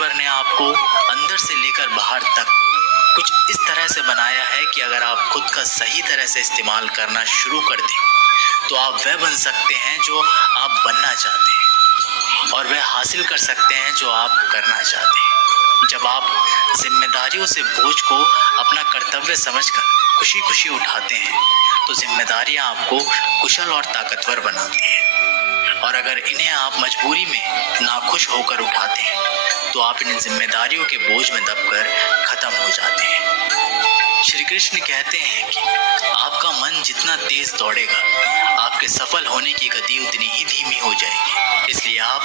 ईश्वर ने आपको अंदर से लेकर बाहर तक कुछ इस तरह से बनाया है कि अगर आप खुद का सही तरह से इस्तेमाल करना शुरू कर दें तो आप वह बन सकते हैं जो आप बनना चाहते हैं और वह हासिल कर सकते हैं जो आप करना चाहते हैं। जब आप जिम्मेदारियों से बोझ को अपना कर्तव्य समझकर खुशी खुशी उठाते हैं तो जिम्मेदारियां आपको कुशल और ताकतवर बनाती हैं, और अगर इन्हें आप मजबूरी में नाखुश होकर उठाते हैं तो आप इन जिम्मेदारियों के बोझ में दबकर खत्म हो जाते हैं। श्री कृष्ण कहते हैं कि आपका मन जितना तेज दौड़ेगा आपके सफल होने की गति उतनी ही धीमी हो जाएगी। इसलिए आप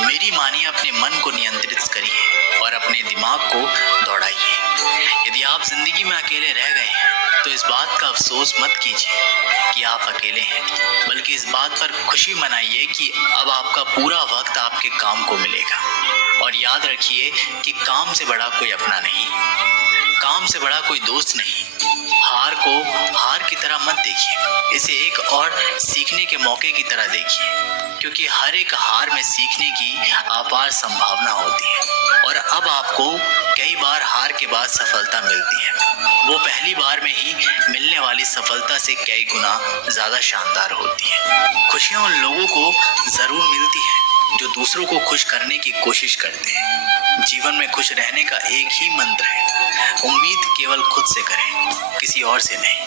मेरी मानिए, अपने मन को नियंत्रित करिए और अपने दिमाग को दौड़ाइए। यदि आप जिंदगी में अकेले रह गए हैं तो इस बात का अफसोस मत कीजिए कि आप अकेले हैं, बल्कि इस बात पर खुशी मनाइए कि अब आपका पूरा वक्त आपके काम को मिलेगा। और याद रखिए कि काम से बड़ा कोई अपना नहीं, काम से बड़ा कोई दोस्त नहीं। हार को हार की तरह मत देखिए, इसे एक और सीखने के मौके की तरह देखिए, क्योंकि हर एक हार में सीखने की अपार संभावना होती है। और अब आपको कई बार हार के बाद सफलता मिलती है, वो पहली बार में ही मिलने वाली सफलता से कई गुना ज्यादा शानदार होती है। खुशियां उन लोगों को जरूर मिलती है जो दूसरों को खुश करने की कोशिश करते हैं। जीवन में खुश रहने का एक ही मंत्र है, उम्मीद केवल खुद से करें, किसी और से नहीं।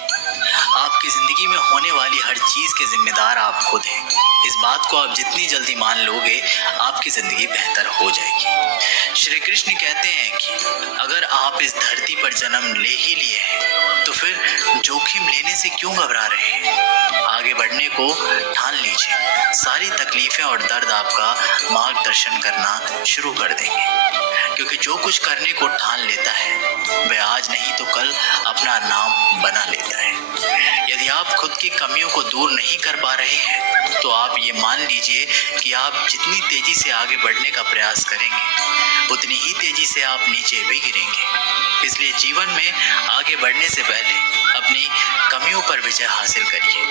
आपकी जिंदगी में होने वाली हर चीज के जिम्मेदार आप खुद हैं। इस बात को आप जितनी जल्दी मान लोगे आपकी जिंदगी बेहतर हो जाएगी। श्री कृष्ण कहते हैं कि अगर आप इस धरती पर जन्म ले ही लिए हैं तो फिर जोखिम लेने से क्यों घबरा रहे हैं। आगे बढ़ने को ठान लीजिए, सारी तकलीफें और दर्द आपका मार्गदर्शन करना शुरू कर देंगे, क्योंकि जो कुछ करने को ठान लेता है वह आज नहीं तो कल अपना नाम बना लेता है। यदि आप खुद की कमियों को दूर नहीं कर पा रहे हैं तो आप ये मान लीजिए कि आप जितनी तेजी से आगे बढ़ने का प्रयास करेंगे उतनी ही तेजी से आप नीचे भी गिरेंगे। इसलिए जीवन में आगे बढ़ने से पहले अपनी कमियों पर विजय हासिल करिए,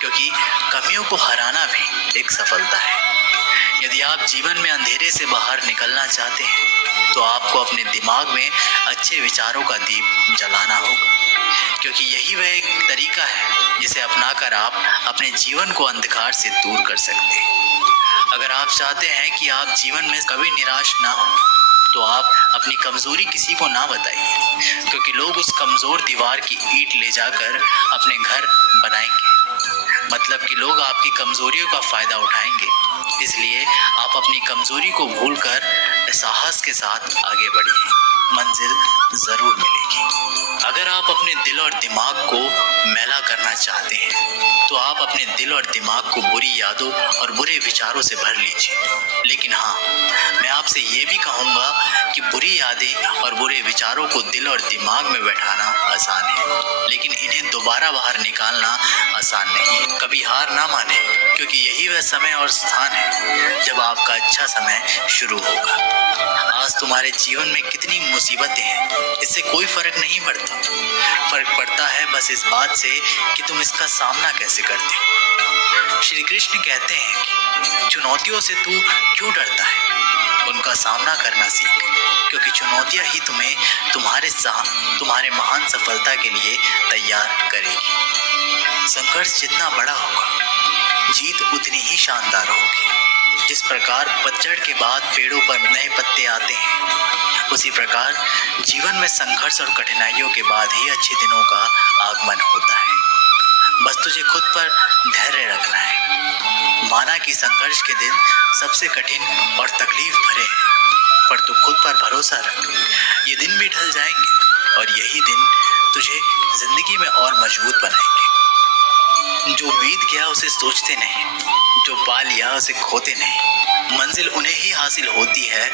क्योंकि कमियों को हराना भी एक सफलता है। यदि आप जीवन में अंधेरे से बाहर निकलना चाहते हैं तो आपको अपने दिमाग में अच्छे विचारों का दीप जलाना होगा, क्योंकि यही वह एक तरीका है जिसे अपनाकर आप अपने जीवन को अंधकार से दूर कर सकते हैं। अगर आप चाहते हैं कि आप जीवन में कभी निराश ना हो तो आप अपनी कमजोरी किसी को ना बताइए, क्योंकि लोग उस कमजोर दीवार की ईंट ले जाकर अपने घर बनाएंगे। मतलब कि लोग आपकी कमजोरियों का फायदा उठाएंगे। इसलिए आप अपनी कमजोरी को भूलकर साहस के साथ आगे बढ़िए, मंजिल जरूर मिलेगी। अगर आप अपने दिल और दिमाग को मैला करना चाहते हैं तो आप अपने दिल और दिमाग को बुरी यादों और बुरे विचारों से भर लीजिए। लेकिन हाँ, मैं आपसे ये भी कहूँगा कि बुरी यादें और बुरे विचारों को दिल और दिमाग में बैठाना आसान है, लेकिन इन्हें दोबारा बाहर निकालना आसान नहीं है। कभी हार ना माने, क्योंकि यही वह समय और स्थान है जब आपका अच्छा समय शुरू होगा। आज तुम्हारे जीवन में कितनी मुसीबतें हैं इससे कोई फर्क नहीं पड़ता। फर्क पड़ता है बस इस बात से कि तुम इसका सामना कैसे करते हो। श्री कृष्ण कहते हैं कि चुनौतियों से तू क्यों डरता है, उनका सामना करना सीख, क्योंकि चुनौतियां ही तुम्हें तुम्हारे महान सफलता के लिए तैयार करेगी। संघर्ष जितना बड़ा होगा जीत उतनी ही शानदार होगी। जिस प्रकार पतझड़ के बाद पेड़ों पर नए पत्ते आते हैं, उसी प्रकार जीवन में संघर्ष और कठिनाइयों के बाद ही अच्छे दिनों का आगमन होता है। बस तुझे खुद पर धैर्य रखना है। माना कि संघर्ष के दिन सबसे कठिन और तकलीफ भरे हैं, पर तू खुद पर भरोसा रख, ये दिन भी ढल जाएंगे और यही दिन तुझे जिंदगी में और मजबूत बनाएंगे। जो बीत गया उसे सोचते नहीं, जो पा लिया उसे खोते नहीं। मंजिल उन्हें ही हासिल होती है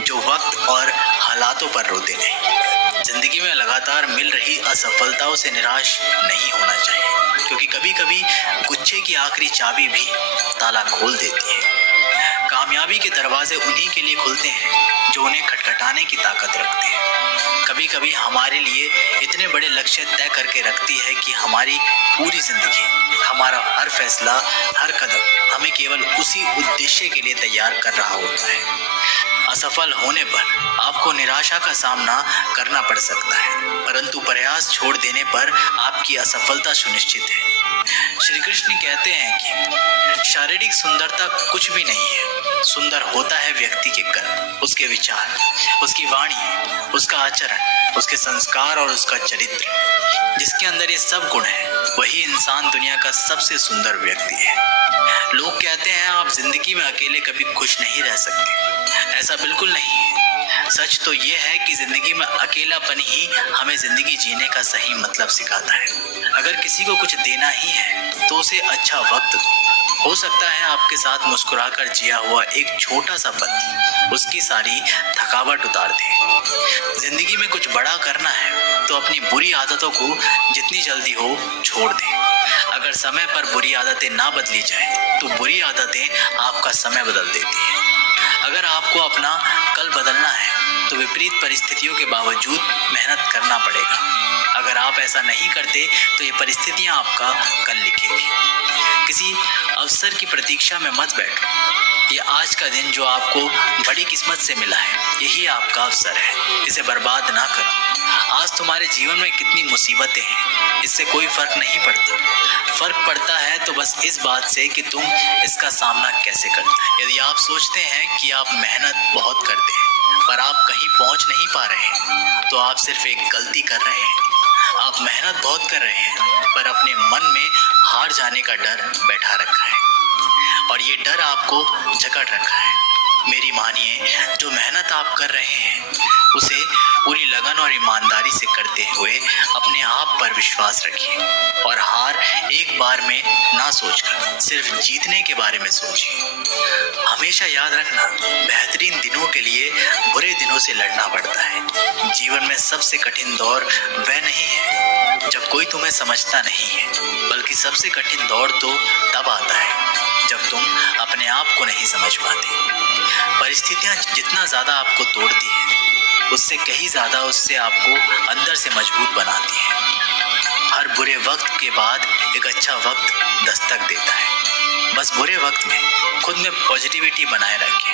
जो वक्त और हालातों पर रोते नहीं। जिंदगी में लगातार मिल रही असफलताओं से निराश नहीं होना चाहिए, क्योंकि कभी कभी गुच्छे की आखिरी चाबी भी ताला खोल देती है। कामयाबी के दरवाजे उन्हीं के लिए खुलते हैं जो उन्हें खटखटाने की ताकत रखते हैं। कभी कभी हमारे लिए इतने बड़े लक्ष्य तय करके रखती है कि हमारी पूरी जिंदगी, हमारा हर फैसला, हर कदम हमें केवल उसी उद्देश्य के लिए तैयार कर रहा होता है। असफल होने पर आपको निराशा का सामना करना पड़ सकता है, परंतु प्रयास छोड़ देने पर आपकी असफलता सुनिश्चित है। श्री कृष्ण कहते हैं कि शारीरिक सुंदरता कुछ भी नहीं है, सुंदर होता है व्यक्ति के कर्म, उसके विचार, उसकी वाणी, उसका आचरण, उसके संस्कार और उसका चरित्र। जिसके अंदर ये सब गुण है वही इंसान दुनिया का सबसे सुंदर व्यक्ति है। लोग कहते हैं आप जिंदगी में अकेले कभी खुश नहीं रह सकते, ऐसा बिल्कुल नहीं है। सच तो ये है कि जिंदगी में अकेलापन ही हमें जिंदगी जीने का सही मतलब सिखाता है। अगर किसी को कुछ देना ही है तो उसे अच्छा वक्त दो। हो सकता है आपके साथ मुस्कुराकर जिया हुआ एक छोटा सा पल उसकी सारी थकावट उतार दे। जिंदगी में कुछ बड़ा करना है तो अपनी बुरी आदतों को जितनी जल्दी हो छोड़ दें। अगर समय पर बुरी आदतें ना बदली जाए तो बुरी आदतें आपका समय बदल देती हैं। अगर आपको अपना कल बदलना है तो विपरीत परिस्थितियों के बावजूद मेहनत करना पड़ेगा। अगर आप ऐसा नहीं करते तो ये परिस्थितियां आपका कल लिखेंगी। किसी अवसर की प्रतीक्षा में मत बैठो। ये आज का दिन जो आपको बड़ी किस्मत से मिला है, यही आपका अवसर है, इसे बर्बाद ना करो। आज तुम्हारे जीवन में कितनी मुसीबतें हैं, इससे कोई फर्क नहीं पड़ता। फर्क पड़ता है तो बस इस बात से कि तुम इसका सामना कैसे करते हैं। यदि आप सोचते हैं कि आप मेहनत बहुत करते हैं पर आप कहीं पहुंच नहीं पा रहे हैं तो आप सिर्फ एक गलती कर रहे हैं। आप मेहनत बहुत कर रहे हैं पर अपने मन में हार जाने का डर बैठा रखा है और ये डर आपको जकड़ रखा है। मेरी मानिए, जो मेहनत आप कर रहे हैं उसे पूरी लगन और ईमानदारी से करते हुए अपने आप पर विश्वास रखिए और हार एक बार में ना सोचकर सिर्फ जीतने के बारे में सोचिए। हमेशा याद रखना, बेहतरीन दिनों के लिए बुरे दिनों से लड़ना पड़ता है। जीवन में सबसे कठिन दौर वह नहीं है जब कोई तुम्हें समझता नहीं है, बल्कि सबसे कठिन दौर तो तब आता है जब तुम अपने आप को नहीं समझ पाते। परिस्थितियां जितना ज्यादा आपको तोड़ती है उससे कहीं ज्यादा उससे आपको अंदर से मजबूत बनाती है। हर बुरे वक्त के बाद एक अच्छा वक्त दस्तक देता है। बस बुरे वक्त में खुद में पॉजिटिविटी बनाए रखें।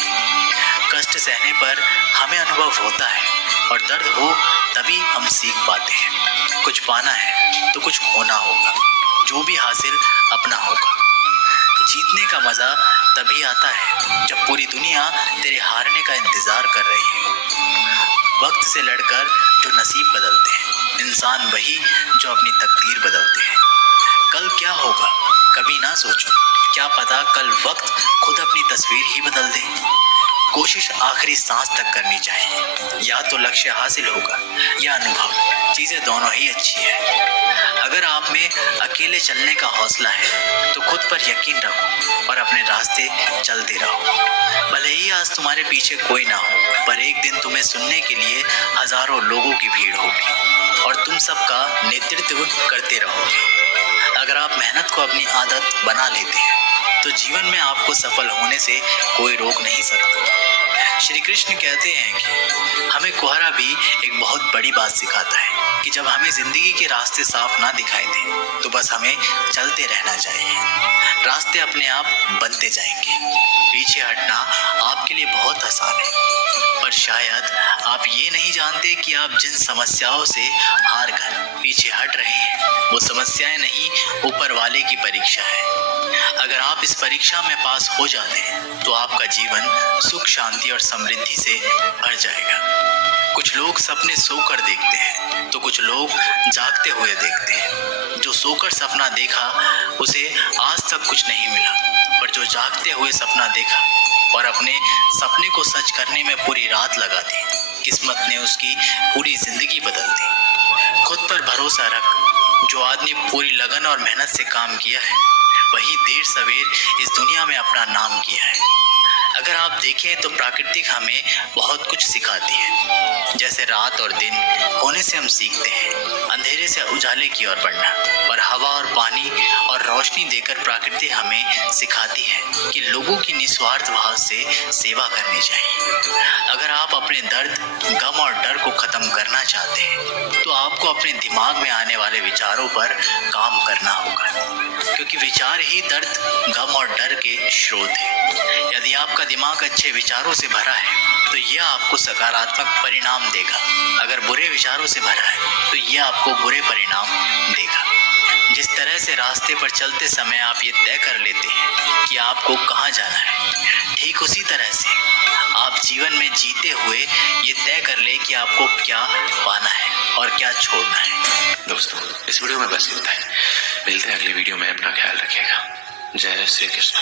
कष्ट सहने पर हमें अनुभव होता है और दर्द हो तभी हम सीख पाते हैं। कुछ पाना है तो कुछ खोना होगा, जो भी हासिल अपना होगा। जीतने का मजा तभी आता है जब पूरी दुनिया तेरे हारने का इंतजार कर रही है। वक्त से लड़कर जो नसीब बदलते हैं इंसान वही जो अपनी तकदीर बदलते हैं। कल क्या होगा कभी ना सोचो, क्या पता कल वक्त खुद अपनी तस्वीर ही बदल दे। कोशिश आखिरी सांस तक करनी चाहिए। या तो लक्ष्य हासिल होगा या अनुभव, चीजें दोनों ही अच्छी है। अगर आप में अकेले चलने का हौसला है तो खुद पर यकीन रखो और अपने रास्ते चलते रहो। भले ही आज तुम्हारे पीछे कोई ना हो, पर एक दिन तुम्हें सुनने के लिए हजारों लोगों की भीड़ होगी और तुम सबका नेतृत्व करते रहोगे। अगर आप मेहनत को अपनी आदत बना लेते हैं तो जीवन में आपको सफल होने से कोई रोक नहीं सकता। श्री कृष्ण कहते हैं कि हमें कोहरा भी एक बहुत बड़ी बात सिखाता है कि जब हमें जिंदगी के रास्ते साफ ना दिखाई दे तो बस हमें चलते रहना चाहिए। रास्ते अपने आप बनते जाएंगे। पीछे हटना आपके लिए बहुत आसान है, पर शायद आप ये नहीं जानते कि आप जिन समस्याओं से हार कर पीछे हट रहे हैं वो समस्याएं नहीं, ऊपर वाले की परीक्षा है। अगर आप इस परीक्षा में पास हो जाते हैं तो आपका जीवन सुख, शांति और समृद्धि से भर जाएगा। कुछ लोग सपने सोकर देखते हैं तो कुछ लोग जागते हुए देखते हैं। जो सोकर सपना देखा उसे आज तक कुछ नहीं मिला, पर जो जागते हुए सपना देखा और अपने सपने को सच करने में पूरी रात लगा दी, किस्मत ने उसकी पूरी जिंदगी बदल दी। खुद पर भरोसा रख। जो आदमी पूरी लगन और मेहनत से काम किया है वही देर सवेर इस दुनिया में अपना नाम किया है। अगर आप देखें तो प्रकृति हमें बहुत कुछ सिखाती है। जैसे रात और दिन होने से हम सीखते हैं अंधेरे से उजाले की ओर बढ़ना, और हवा और पानी और रोशनी देकर प्रकृति हमें सिखाती है कि लोगों की निस्वार्थ भाव से सेवा करनी चाहिए। अगर आप अपने दर्द, गम और डर को खत्म करना चाहते हैं तो आपको अपने दिमाग में आने वाले विचारों पर काम करना होगा, क्योंकि विचार ही दर्द, गम और डर के स्रोत हैं। यदि आपका दिमाग अच्छे विचारों से भरा है तो यह आपको सकारात्मक परिणाम देगा। अगर बुरे विचारों से भरा है तो यह आपको बुरे परिणाम देगा। जिस तरह से रास्ते पर चलते समय आप ये तय कर लेते हैं कि आपको कहाँ जाना है, ठीक उसी तरह से आप जीवन में जीते हुए ये तय कर ले कि आपको क्या पाना है और क्या छोड़ना है। दोस्तों, इस वीडियो में बस इतना है। मिलते हैं अगली वीडियो में। अपना ख्याल रखिएगा। जय श्री कृष्ण।